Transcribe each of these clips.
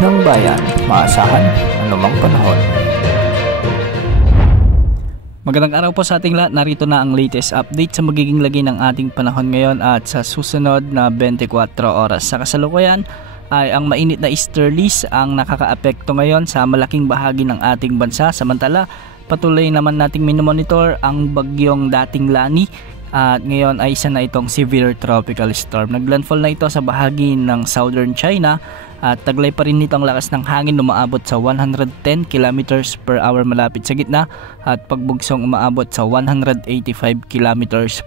ng bayan, maasahan anumang panahon. Magandang araw po sa ating lahat. Narito na ang latest update sa magiging lagay ng ating panahon ngayon at sa susunod na 24 oras. Sa kasalukuyan ay ang mainit na easterlies ang nakakaapekto ngayon sa malaking bahagi ng ating bansa. Samantala, patuloy naman nating minomonitor ang bagyong dating Lani at ngayon ay isa na itong severe tropical storm. Naglandfall na ito sa bahagi ng southern China at taglay pa rin nito ang lakas ng hangin na umaabot sa 110 km per hour malapit sa gitna at pagbugsong umaabot sa 185 km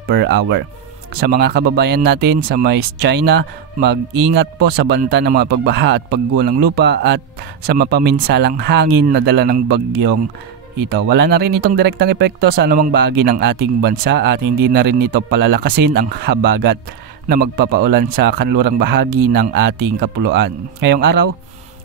per hour. Sa mga kababayan natin sa may China, mag-ingat po sa banta ng mga pagbaha at pagguho ng lupa at sa mapaminsalang hangin na dala ng bagyong ito. Wala na rin itong direktang epekto sa anumang bahagi ng ating bansa at hindi na rin ito palalakasin ang habagat na magpapaulan sa kanlurang bahagi ng ating kapuluan. Ngayong araw,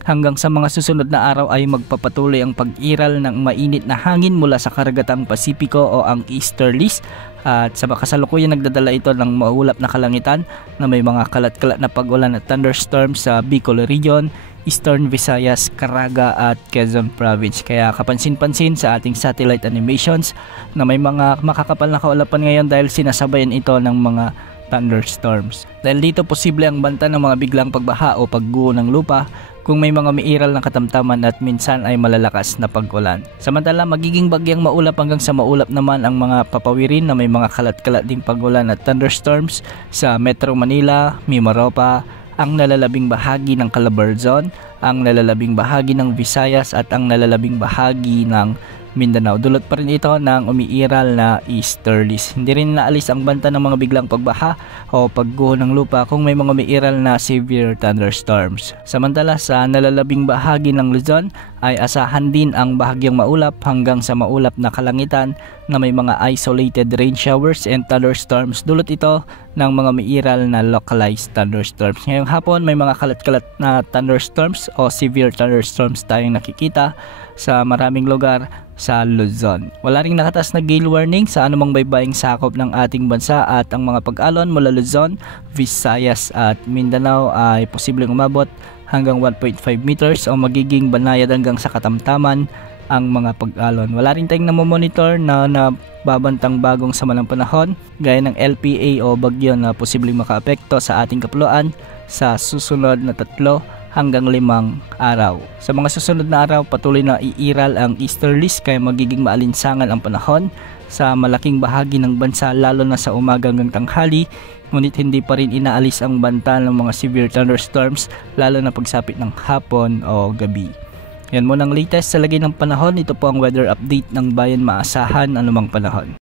hanggang sa mga susunod na araw ay magpapatuloy ang pag-iral ng mainit na hangin mula sa karagatang Pasipiko o ang easterlies at sa kasalukuyan nagdadala ito ng maulap na kalangitan na may mga kalat-kalat na pag-ulan at thunderstorms sa Bicol Region, Eastern Visayas, Caraga at Quezon Province. Kaya kapansin-pansin sa ating satellite animations na may mga makakapal na kaulapan ngayon dahil sinasabayan ito ng mga thunderstorms. Dahil dito posible ang banta ng mga biglang pagbaha o pagguho ng lupa kung may mga umiiral ng katamtaman at minsan ay malalakas na pag-ulan. Samantala, magiging bagyang maulap hanggang sa maulap naman ang mga papawirin na may mga kalat-kalat ding pag-ulan at thunderstorms sa Metro Manila, Mimaropa, ang nalalabing bahagi ng Calabarzon, ang nalalabing bahagi ng Visayas at ang nalalabing bahagi ng Mindanao. Dulot pa rin ito ng umiiral na easterlies. Hindi rin naalis ang banta ng mga biglang pagbaha o pagguho ng lupa kung may mga umiiral na severe thunderstorms. Samantala, sa nalalabing bahagi ng Luzon ay asahan din ang bahagyang maulap hanggang sa maulap na kalangitan na may mga isolated rain showers and thunderstorms. Dulot ito ng mga umiiral na localized thunderstorms. Ngayong hapon may mga kalat-kalat na thunderstorms o severe thunderstorms tayong nakikita sa maraming lugar sa Luzon. Wala ring nakatas na gale warning sa anumang baybaying sakop ng ating bansa at ang mga pag-alon mula Luzon, Visayas at Mindanao ay posibleng umabot hanggang 1.5 meters o magiging banayad hanggang sa katamtaman ang mga pag-alon. Wala rin tayong namomonitor na babantang bagong sama ng panahon gaya ng LPA o bagyo na posibleng makaapekto sa ating kapuluan sa susunod na 3 hanggang 5 araw. Sa mga susunod na araw, patuloy na iiral ang easterlies kaya magiging maalinsangan ang panahon sa malaking bahagi ng bansa lalo na sa umaga hanggang tanghali, ngunit hindi pa rin inaalis ang banta ng mga severe thunderstorms lalo na pagsapit ng hapon o gabi. Yan muna ang latest sa lagay ng panahon. Ito po ang weather update ng bayan, maasahan anumang panahon.